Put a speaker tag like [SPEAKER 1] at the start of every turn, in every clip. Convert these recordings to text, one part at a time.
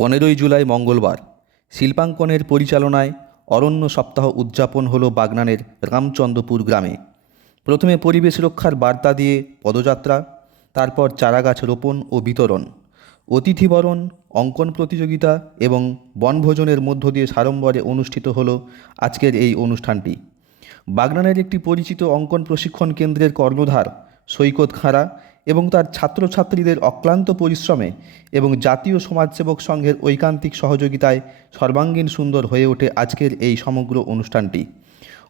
[SPEAKER 1] পনেরোই জুলাই মঙ্গলবার, শিল্পাঙ্কনের পরিচালনায় অরণ্য সপ্তাহ উদযাপন হলো বাগনানের রামচন্দ্রপুর গ্রামে। প্রথমে পরিবেশ রক্ষার বার্তা দিয়ে পদযাত্রা, তারপর চারাগাছ রোপণ ও বিতরণ অতিথিবরণ অঙ্কন প্রতিযোগিতা এবং বনভোজনের মধ্য দিয়ে সাড়ম্বরে অনুষ্ঠিত হলো আজকের এই অনুষ্ঠানটি। বাগনানের একটি পরিচিত অঙ্কন প্রশিক্ষণ কেন্দ্রের কর্ণধার সৈকত খাঁড়া এবং তার ছাত্রছাত্রীদের অক্লান্ত পরিশ্রমে এবং জাতীয় সমাজসেবক সংঘের ঐকান্তিক সহযোগিতায় সর্বাঙ্গীন সুন্দর হয়ে ওঠে আজকের এই সমগ্র অনুষ্ঠানটি।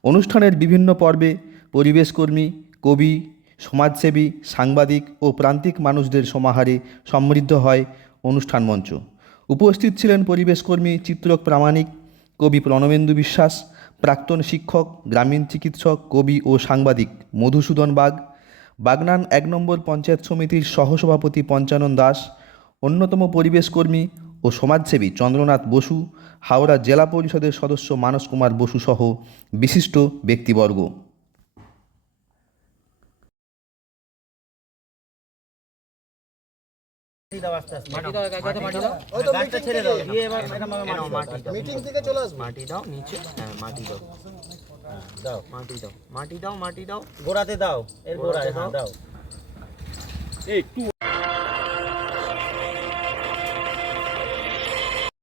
[SPEAKER 1] অনুষ্ঠানের বিভিন্ন পর্বে পরিবেশকর্মী, কবি, সমাজসেবী, সাংবাদিক ও প্রান্তিক মানুষদের সমাহারে সমৃদ্ধ হয় অনুষ্ঠান মঞ্চ। উপস্থিত ছিলেন পরিবেশকর্মী, চিত্রক, প্রামাণিক, কবি প্রণবেন্দু বিশ্বাস, প্রাক্তন শিক্ষক, গ্রামীণ চিকিৎসক, কবি ও সাংবাদিক মধুসূদন বাগ বাগনান এক নম্বর পঞ্চায়েত সমিতির সহসভাপতি পঞ্চানন দাস, অন্যতম পরিবেশকর্মী ও সমাজসেবী চন্দ্রনাথ বসু, হাওড়া জেলা পরিষদের সদস্য মানস কুমার বসু সহ বিশিষ্ট ব্যক্তিবর্গ।
[SPEAKER 2] মিটিং
[SPEAKER 3] থেকে চলে আসবে।
[SPEAKER 2] মাটি দাও। নিচে হ্যাঁ মাটি দাও।
[SPEAKER 3] দাও
[SPEAKER 2] মাটি দাও মাটি দাও মাটি দাও।
[SPEAKER 3] গোড়াতে দাও এর গোড়ায়
[SPEAKER 2] গোড়াতে
[SPEAKER 3] হ্যাঁ,
[SPEAKER 2] দাও।
[SPEAKER 3] দাও।